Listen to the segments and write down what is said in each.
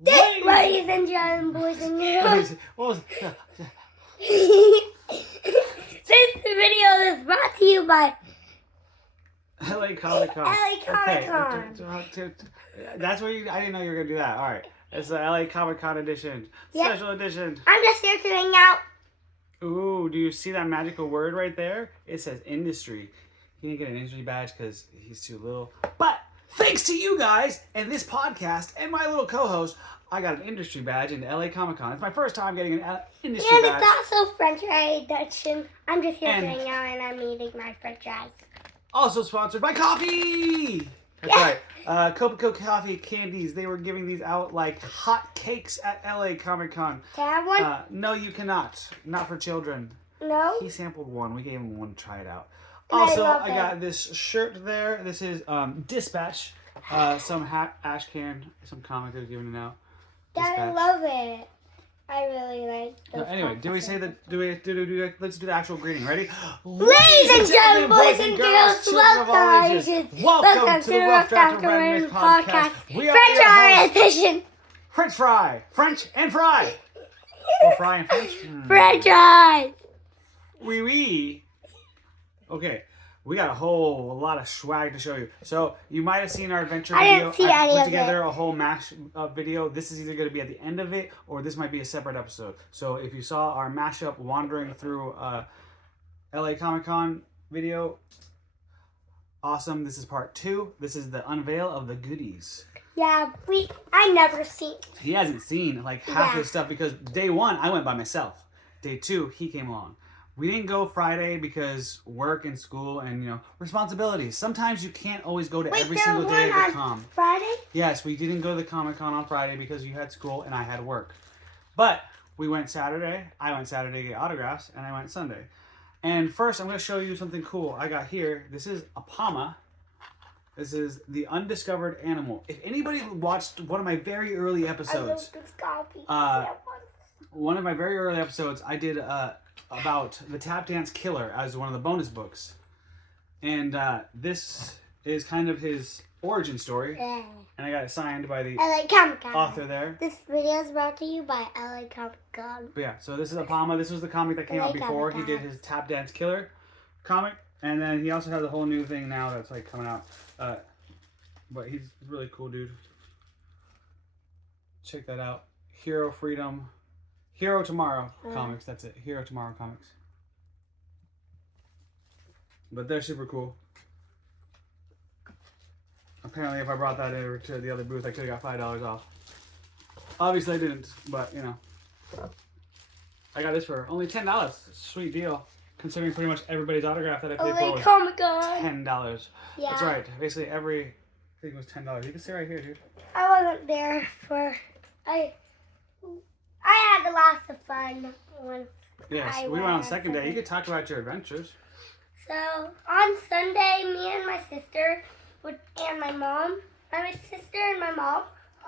Ladies and gentlemen, boys and girls. What was This video is brought to you by LA Comic Con. LA Comic Con. Okay. That's what I didn't know you were gonna do that. All right, it's the LA Comic Con edition, special edition. I'm just here to hang out. Ooh, do you see that magical word right there? It says industry. He didn't get an industry badge because he's too little. But thanks to you guys and this podcast and my little co-host, I got an industry badge in LA Comic Con. It's my first time getting an industry And badge. it's also French fry edition. I'm just here to hang out and I'm eating my French fries. Also sponsored by coffee. That's right. Copico Coffee Candies. They were giving these out like hot cakes at LA Comic Con. Can I have one? No, you cannot. Not for children. No. He sampled one. We gave him one to try it out. And Also, I got this shirt there. This is Dispatch. Some ash can. Some comic they're giving it out. Dad, I love it. I really like those. Anyway, do we say that? Let's do the actual greeting. Ready? Ladies and gentlemen, boys and girls, welcome to the Rough Draft Randomness podcast. We are French your fry hosts. edition. French fry. French and fry. Or fry and French. French fries. Oui. Okay. We got a whole lot of swag to show you. So you might have seen our adventure I video. didn't see any put of together it. a whole mash video. This is either going to be at the end of it or this might be a separate episode. So if you saw our mashup wandering through LA Comic Con video, awesome. This is part 2. This is the unveil of the goodies. Yeah, I never seen. He hasn't seen like half Yeah. of the stuff because day 1 I went by myself. Day 2 he came along. We didn't go Friday because work and school and responsibilities. Sometimes you can't always go to every single day of the con. Friday? Yes, we didn't go to the Comic Con on Friday because you had school and I had work. But we went Saturday. I went Saturday to get autographs and I went Sunday. And first I'm going to show you something cool I got here. This is a Pama. This is the undiscovered animal. If anybody watched one of my very early episodes, one of my very early episodes, I did about the Tap Dance Killer as one of the bonus books. And this is kind of his origin story. Yeah. And I got it signed by the LA Comic Con. author there. This video is brought to you by LA Comic Con. But yeah, so this is a Pama. This was the comic that came out before. He did his Tap Dance Killer comic. And then he also has a whole new thing now that's like coming out. But he's a really cool dude. Check that out. Hero Freedom. Hero Tomorrow comics. That's it. Hero Tomorrow comics. But they're super cool. Apparently, if I brought that over to the other booth, I could have got $5 off. Obviously, I didn't, but I got this for only $10. Sweet deal, considering pretty much everybody's autograph that I paid for was Comic Con. $10. Yeah. That's right. Basically, every thing was $10. You can see right here, dude. I wasn't there for. I had the lots of fun when Yes, we went on the second day. You could talk about your adventures. So on Sunday, me and my sister and my mom,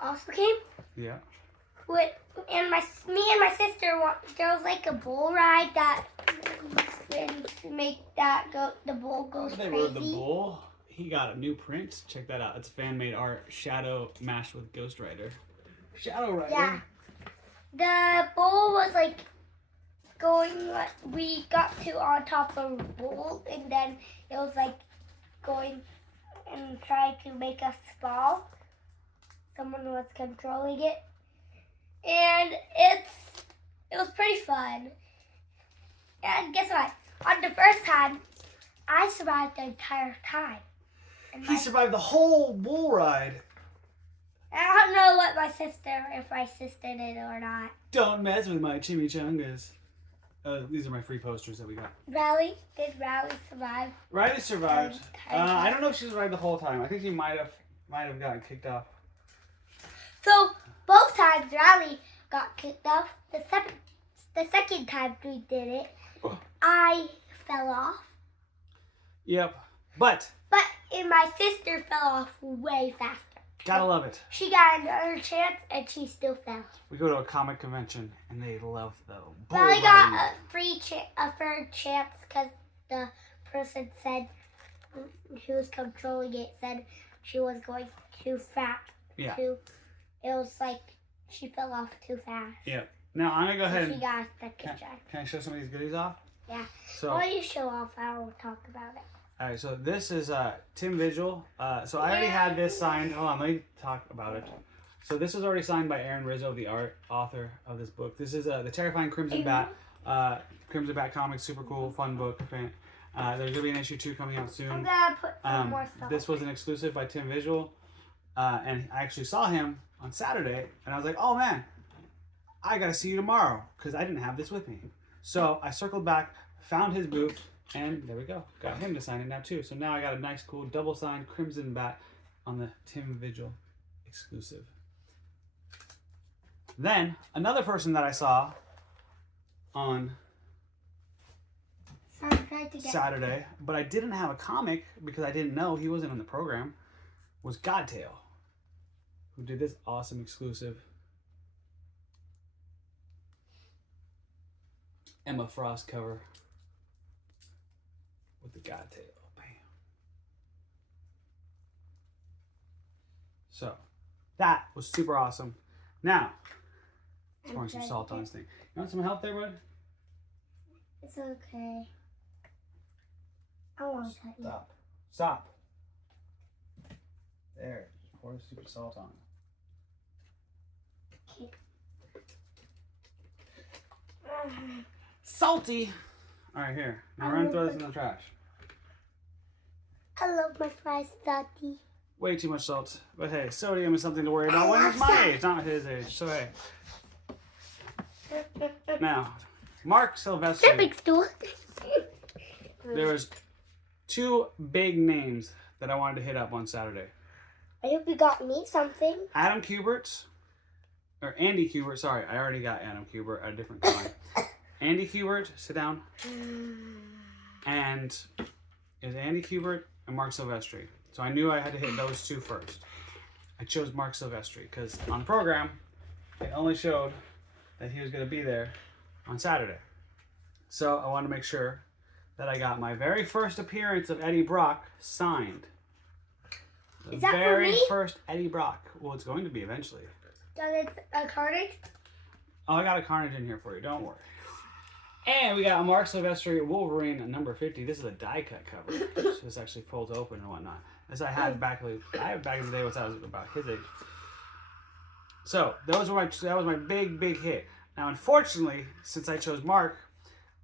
also came. Yeah. Me and my sister there was like a bull ride that make the bull goes They crazy. rode the bull. He got a new print. Check that out. It's fan made art. Shadow mashed with Ghost Rider. Shadow Rider. Yeah. The bull was like going. We got to on top of the bull, and then it was like going and trying to make us fall. Someone was controlling it, and it was pretty fun. And guess what? On the first time, I survived the entire time. And He survived the whole bull ride. I don't know if my sister did or not. Don't mess with my chimichangas. These are my free posters that we got. Did Riley survive? Riley survived. I don't know if she survived the whole time. I think she might have gotten kicked off. So both times Riley got kicked off. The second time we did it, I fell off. Yep. But My sister fell off way faster. gotta love it. She got another chance and she still fell. We go to a comic convention and they love the bull Riley got riding. a third chance because the person said who was controlling it said she was going too fast. Yeah. It was like She fell off too fast. Yep. Now I'm gonna go ahead She and got stuck in track. can I show some of these goodies off? Yeah. So While you show off, I will talk about it. all right, so this is Tim Vigil. So I already had this signed. Hold on, let me talk about it. So this was already signed by Aaron Rizzo, the author of this book. This is the Terrifying Crimson Bat. Crimson Bat comics, super cool, fun book. There's gonna be an issue 2 coming out soon. I'm gonna put some more stuff. This was an exclusive by Tim Vigil, and I actually saw him on Saturday, and I was like, oh man, I gotta see you tomorrow because I didn't have this with me. So I circled back, found his booth, and there we go. Got him to sign it now too. So now I got a nice, cool double signed Crimson Bat on the Tim Vigil exclusive. Then another person that I saw on Saturday, but I didn't have a comic because I didn't know he wasn't in the program, was Godtail, who did this awesome exclusive Emma Frost cover with the Godtail. Bam. So that was super awesome. Now, let's pour some salt on this thing. You want some help there, bud? It's okay. I won't cut you. Stop. Stop. There. Just pour the stupid salt on. Okay. Salty! Alright, here. Now run and throw this in the trash. I love my fries, Daddy. Way too much salt. But hey, sodium is something to worry about when it's my age, not his age. So hey. Now, Mark Silvestri. Big stool. There was 2 big names that I wanted to hit up on Saturday. I hope you got me something. Andy Kubert, sorry, I already got Adam Kubert at a different time. Andy Kubert, sit down. And it was Andy Kubert and Mark Silvestri. So I knew I had to hit those 2 first. I chose Mark Silvestri because on the program, it only showed that he was going to be there on Saturday. So I wanted to make sure that I got my very first appearance of Eddie Brock signed. The Is that very for me? first Eddie Brock. Well, it's going to be eventually. Got a Carnage? Oh, I got a Carnage in here for you. Don't worry. And we got a Mark Silvestri Wolverine number 50. This is a die cut cover. So this actually folds open and whatnot. This I had back in the day when I was about his age. So that was my big hit. Now, unfortunately, since I chose Mark,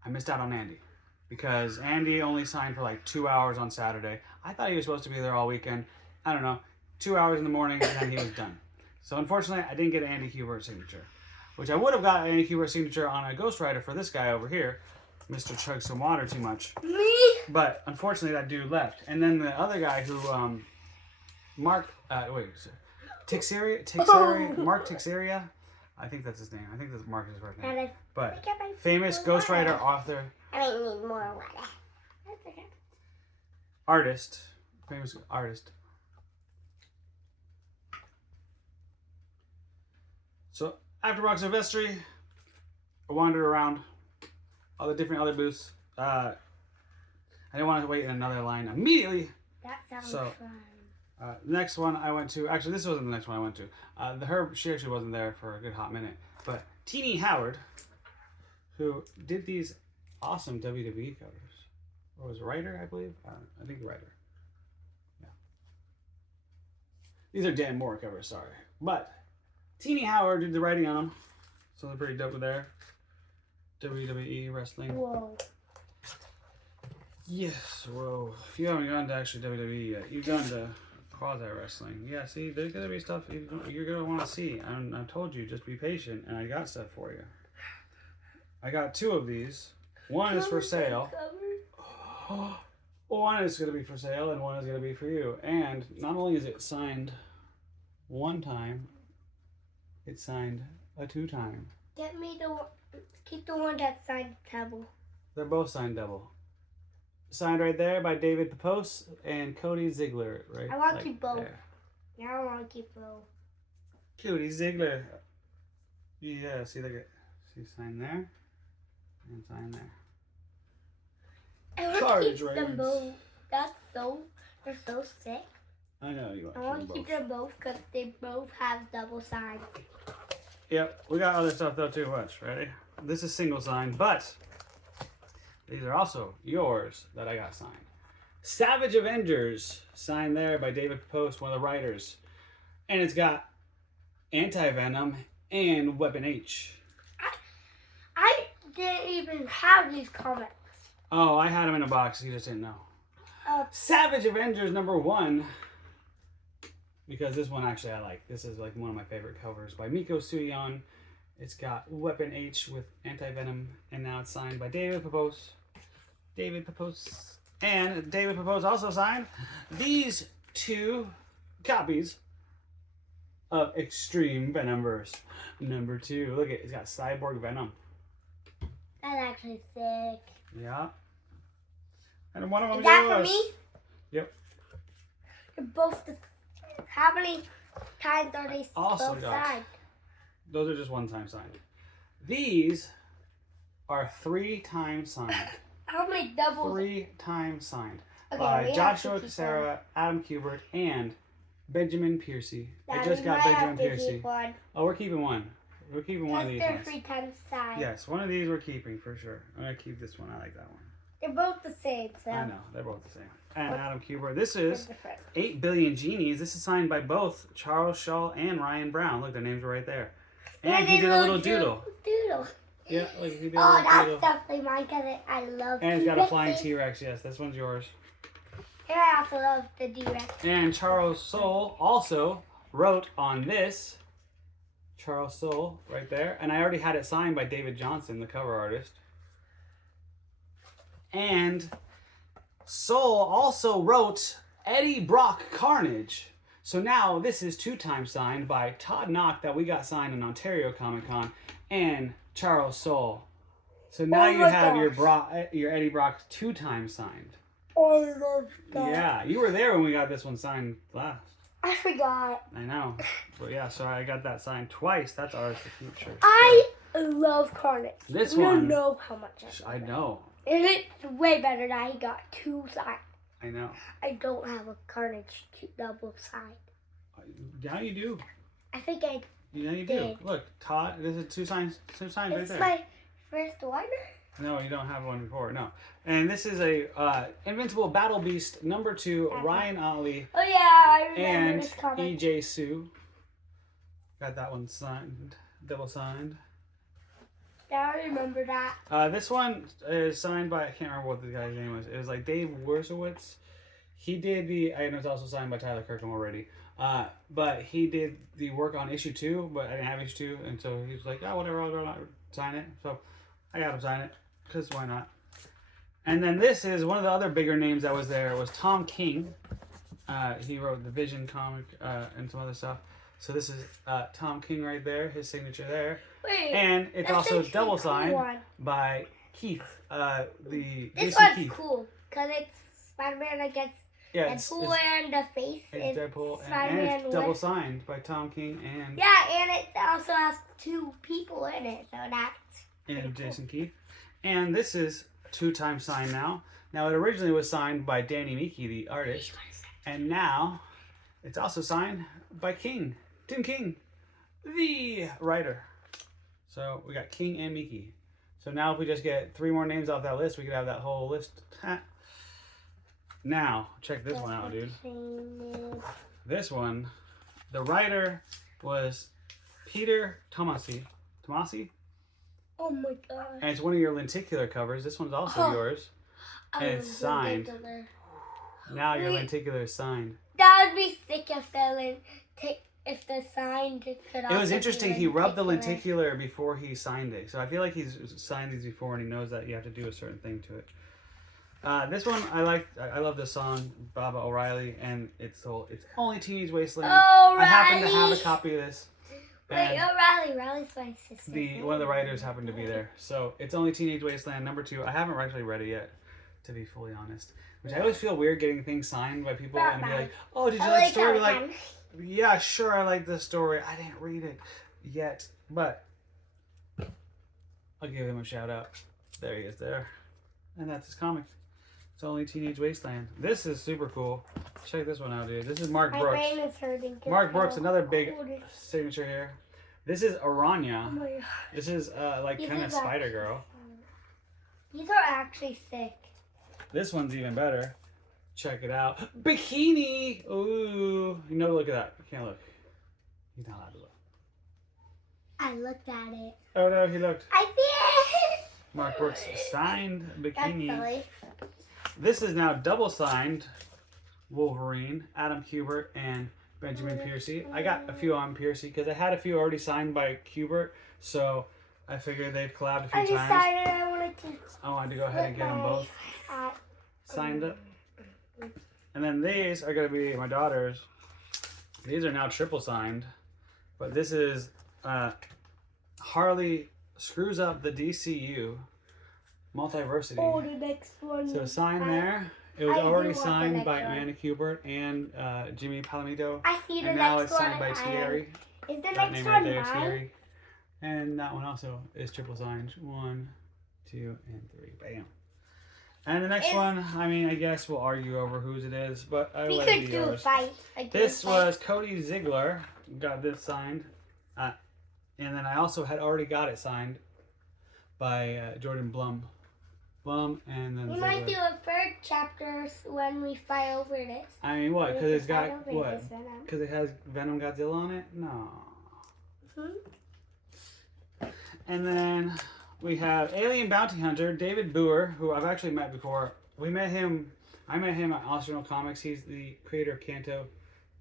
I missed out on Andy because Andy only signed for like 2 hours on Saturday. I thought he was supposed to be there all weekend. I don't know, 2 hours in the morning and then he was done. So unfortunately, I didn't get an Andy Kubert signature, which I would have got an Andy Kubert signature on a Ghost Rider for this guy over here, Mr. Chug Some Water Too Much. Me? But unfortunately, that dude left. And then the other guy who, Mark Teixeira, I think that's his name. I think that's Mark's first name. But famous Ghost Rider author. I might need more water. That's okay. Artist. Famous artist. So after Mark Silvestri, I wandered around all the different other booths. I didn't want to wait in another line immediately. That sounds So, fun. The next one I went to, actually this wasn't the next one I went to. She actually wasn't there for a good hot minute. But Teenie Howard, who did these awesome WWE covers. Or was a writer, I believe? I think the writer. Yeah. These are Dan Moore covers, sorry. But Teenie Howard did the writing on them. So they're pretty dope there. WWE wrestling. Whoa. Yes, whoa. If you haven't gone to actually WWE yet, you've gone to quasi-wrestling. Yeah, see, there's going to be stuff you're going to want to see. I told you, just be patient, and I got stuff for you. I got 2 of these. One is for sale. One is going to be for sale, and one is going to be for you. And not only is it signed 1 time, it's signed a 2 time. Get me keep the one that's signed double. They're both signed double. Signed right there by David Papos and Cody Ziegler, right? I want to keep both. There. Now I want to keep both. Cody Ziegler. Yeah, see, look at, see, sign there and sign there. I want Sorry, to keep them Dragons. both. They're so sick. I know you want I want to keep them both because they both have double signs. Yep, we got other stuff though too. Watch, ready? This is single signed, but these are also yours that I got signed. Savage Avengers, signed there by David Post, one of the writers. And it's got Anti-Venom and Weapon H. I didn't even have these comics. Oh, I had them in a box. You just didn't know. Savage Avengers #1. Because this one actually I like. This is like one of my favorite covers by Miko Suyon. It's got Weapon H with Anti-Venom. And now it's signed by David Papos. David Papos. And David Papos also signed these 2 copies of Extreme Venomverse #2. Look at it's got Cyborg Venom. That's actually sick. Yeah. And one of them is that for me? Yep. They're both the... How many times are they Also both signed? Those are just one time signed. These are 3 times signed. How many doubles? 3 times signed. Okay, By Joshua Cassara, Adam Kubert, and Benjamin Piercy. I just got Benjamin Piercy. Oh, we're keeping one. We're keeping one of these they're ones. 3 times signed. Yes, one of these we're keeping for sure. I'm going to keep this one. I like that one. They're both the same, so... I know. They're both the same. And Adam Kubert. This is different. 8 Billion Genies. This is signed by both Charles Shaw and Ryan Brown. Look, their names are right there. And he did a little doodle. Yeah, look, he did a little that's doodle. definitely mine because I love And he's got a flying T-Rex. Yes, this one's yours. And I also love the D-Rex. And Charles Soule also wrote on this. Charles Soule, right there. And I already had it signed by David Johnson, the cover artist. And Soule also wrote Eddie Brock Carnage. So now this is 2 times signed by Todd Knock that we got signed in Ontario Comic Con and Charles Soule. So now you have your Eddie Brock 2 times signed. Oh, I love that. Yeah, you were there when we got this one signed last. I forgot. I know. But yeah, so I got that signed twice. That's ours to keep sure. I love Carnage. This you one. don't know how much I know. And it's way better that he got 2 signed. I know. I don't have a Carnage double signed. Yeah, you do. I think I Yeah, you did. do. Look, Todd, this is 2 signs right there. It's my first one. No, you don't have one before. No. And this is a Invincible Battle Beast #2, Ryan Ollie Oh yeah, I remember and this comic. EJ Sue. Got that one signed, double signed. Yeah, I remember that. This one is signed by, I can't remember what the guy's name was. It was like Dave Wurzowitz. He did and it was also signed by Tyler Kirkham already. But he did the work on issue 2, but I didn't have issue 2, and so he was like, oh, whatever, I'll go sign it. So I got him sign it, because why not? And then this is one of the other bigger names that was there was Tom King. He wrote the Vision comic and some other stuff. So this is Tom King right there, his signature there. Wait, and it's also double signed by Keith. This Jason one's Keith. cool, because it's Spider-Man against Deadpool and the face. It's Deadpool, and Spider-Man it's double signed by Tom King and yeah, and it also has 2 people in it, so that's and cool. Jason Keith. And this is 2 times signed now. Now it originally was signed by Danny Miki, the artist, and now it's also signed by Tim King, the writer. So we got King and Miki. So now if we just get 3 more names off that list, we could have that whole list. Now, check this one out, dude. This one, the writer was Peter Tomasi. Oh my god. And it's one of your lenticular covers. This one's also yours. And it's signed. Now your lenticular is signed. That would be sick if the signed could also It was interesting. He rubbed the lenticular. lenticular before he signed it. So I feel like he's signed these before and he knows that you have to do a certain thing to it. This one I like. I love this song, Baba O'Reilly, and it's only Teenage Wasteland. O'Reilly. I happen to have a copy of this. Wait, O'Reilly's my sister. One of the writers happened to be there, so it's only Teenage Wasteland #2. I haven't actually read it yet, to be fully honest. Which I always feel weird getting things signed by people and be like, "Oh, did you like the story?" Be like, "Yeah, sure, I like the story. I didn't read it yet, but I'll give him a shout out." There he is there, and that's his comic. It's only Teenage Wasteland. This is super cool. Check this one out, dude. This is Mark Brooks. My brain is hurting. Mark Brooks, another big signature here. This is Oh Aranya. my god. This is like These kind are of Spider Girl. These are actually thick. This one's even better. Check it out. Bikini! Ooh. You know, look at that. You can't look. He's not allowed to look. I looked at it. Oh no, he looked. I did. Mark Brooks signed That's Bikini. silly. This is now double signed Wolverine, Adam Kubert, and Benjamin Piercy. I got a few on Piercy because I had a few already signed by Kubert, so I figured they've collabed a few I times. decided I wanted to. I wanted to go ahead and get them both signed up. And then these are going to be my daughter's. These are now triple signed, but this is Harley Screws Up the DCU Multiversity. Oh, the next one. So signed there. It was I do already want the signed next by one. Amanda Kubert and Jimmy Palomito. I see the And now next it's one. signed by Thierry. Is the That next name one right there, mine? Thierry. And that one also is triple signed. 1, 2, and 3. Bam. And the next one, I mean, I guess we'll argue over whose it is, but I We let it could be do a yours. fight. This was Cody Ziegler. Got this signed. And then I also had already got it signed by Jordan Blum. And then We Ziegler. might do a third chapter when we fight over this. I mean, what? Because it's got Fight over what? this, Venom. Because it has Venom Godzilla on it? No. And then we have Alien Bounty Hunter, David Boer, who I've actually met before. I met him at Astronaut Comics. He's the creator of Kanto,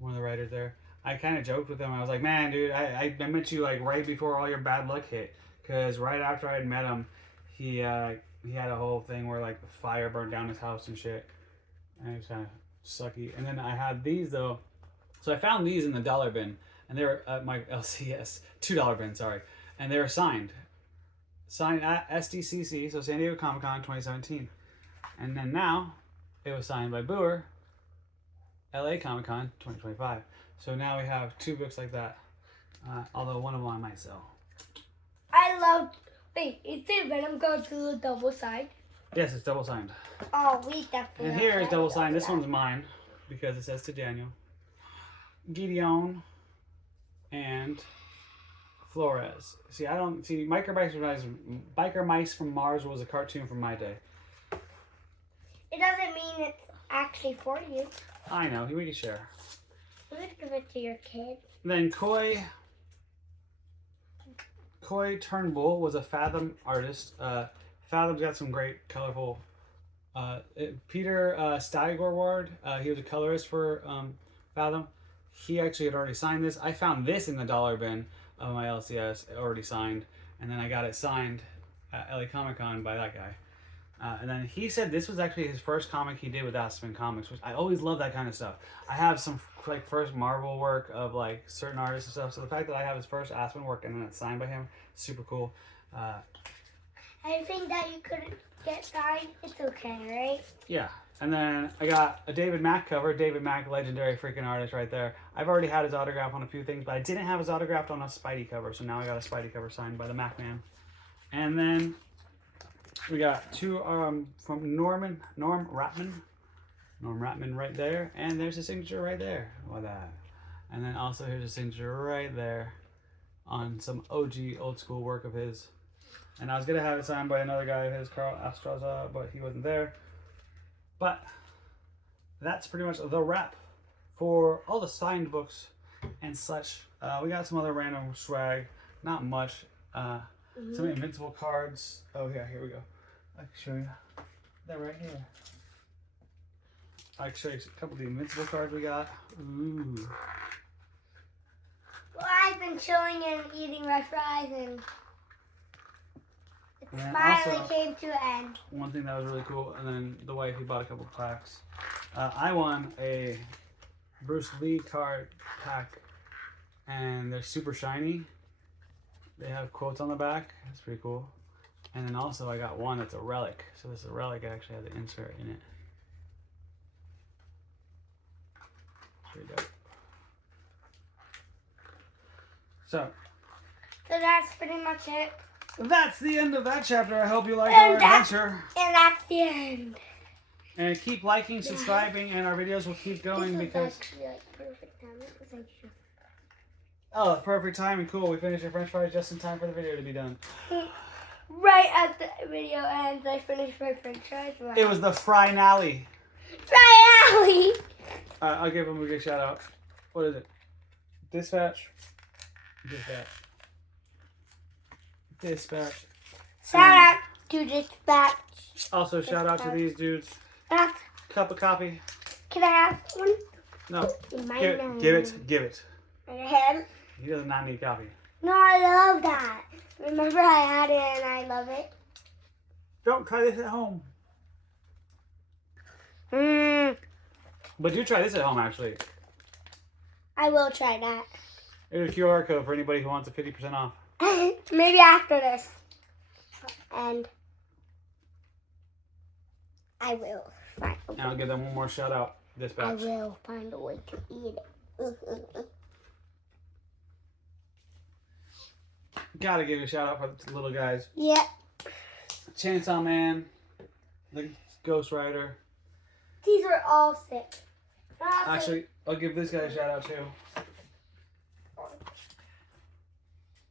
one of the writers there. I kind of joked with him. I was like, man, dude, I met you like right before all your bad luck hit. Because right after I had met him, he had a whole thing where like the fire burned down his house and shit. And it was kind of sucky. And then I had these though. So I found these in the dollar bin. And they were at my LCS, $2 bin, sorry. And they were signed. Signed at SDCC, so San Diego Comic Con 2017. And then now, it was signed by Boer, LA Comic Con 2025. So now we have 2 books like that. Although one of them I might sell. I love. Wait, is the Venom Godzilla double side? Yes, it's double signed. Oh, we definitely. And here is double signed. This one's mine because it says to Daniel, Gideon, and Flores. See, I don't see Biker Mice from Mars was a cartoon from my day. It doesn't mean it's actually for you. I know. We can share. You could give it to your kid. Then Coy Turnbull was a Fathom artist. Fathom's got some great colorful. Peter Steigerward, he was a colorist for Fathom. He actually had already signed this. I found this in the dollar bin of my LCS, already signed, and then I got it signed at LA Comic Con by that guy. And then he said this was actually his first comic he did with Aspen Comics, which I always love that kind of stuff. I have some like first Marvel work of like certain artists and stuff, so the fact that I have his first Aspen work and then it's signed by him, super cool. Anything that you couldn't get signed, it's okay, right? Yeah. And then I got a David Mack cover. David Mack, legendary freaking artist right there. I've already had his autograph on a few things, but I didn't have his autograph on a Spidey cover, so now I got a Spidey cover signed by the Mac Man. And then we got 2 from Norm Ratman. Norm Ratman right there. And there's a signature right there. Look at that. And then also here's a signature right there on some OG old school work of his. And I was going to have it signed by another guy of his, Carl Astraza, but he wasn't there. But that's pretty much the wrap for all the signed books and such. We got some other random swag, not much. Some Invincible cards. Oh yeah, here we go. I can show you. They're right here. I can show you a couple of the Invincible cards we got. Ooh. Well, I've been chilling and eating my fries, and it And then finally also, came to an end. one thing that was really cool, and then the wife, he bought a couple packs. I won a Bruce Lee card pack, and they're super shiny. They have quotes on the back. That's pretty cool. And then also I got one that's a relic. So this relic actually has an insert in it. Pretty dope. So that's pretty much it. that's the end of that chapter. I hope you liked our adventure. And that's the end. And keep liking, subscribing, and our videos will keep going This was because actually like perfect time. It was like Oh, perfect timing. Cool. We finished our French fries just in time for the video to be done. Right at the video ends, I finished my French fries. Right. It was the finale. Finale. I'll give him a good shout out. What is it? Dispatch. Shout out to Dispatch. Also, shout out to these dudes. Cup of coffee. Can I have one? No. In my Give it. In your hand? He does not need coffee. No, I love that. Remember I had it and I love it? Don't try this at home. But do try this at home, actually. I will try that. There's a QR code for anybody who wants a 50% off. Maybe after this. And I will find a way. And I'll give them one more shout out. Dispatch. I will find a way to eat it. Gotta give a shout out for the little guys. Yeah. Chainsaw Man, the Ghost Rider. These are all sick. Actually, I'll give this guy a shout out too.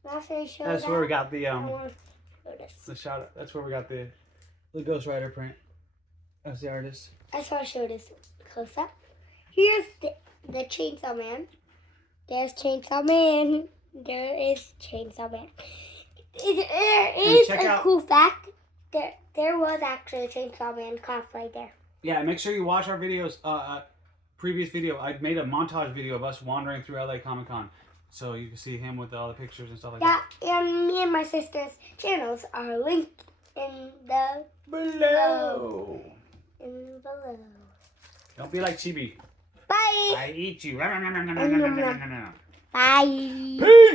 That's where we got the shout out. That's where we got the Ghost Rider print. That's the artist. I just want to show this close up. Here's the Chainsaw Man. There's Chainsaw Man. There is Chainsaw Man. There is a cool fact. There was actually a Chainsaw Man cosplay there. Yeah, make sure you watch our videos. Previous video, I made a montage video of us wandering through LA Comic Con, so you can see him with all the pictures and stuff like that. Yeah, and me and my sister's channels are linked in the below. Don't be like Chibi. Bye. I eat you. Bye. Peace.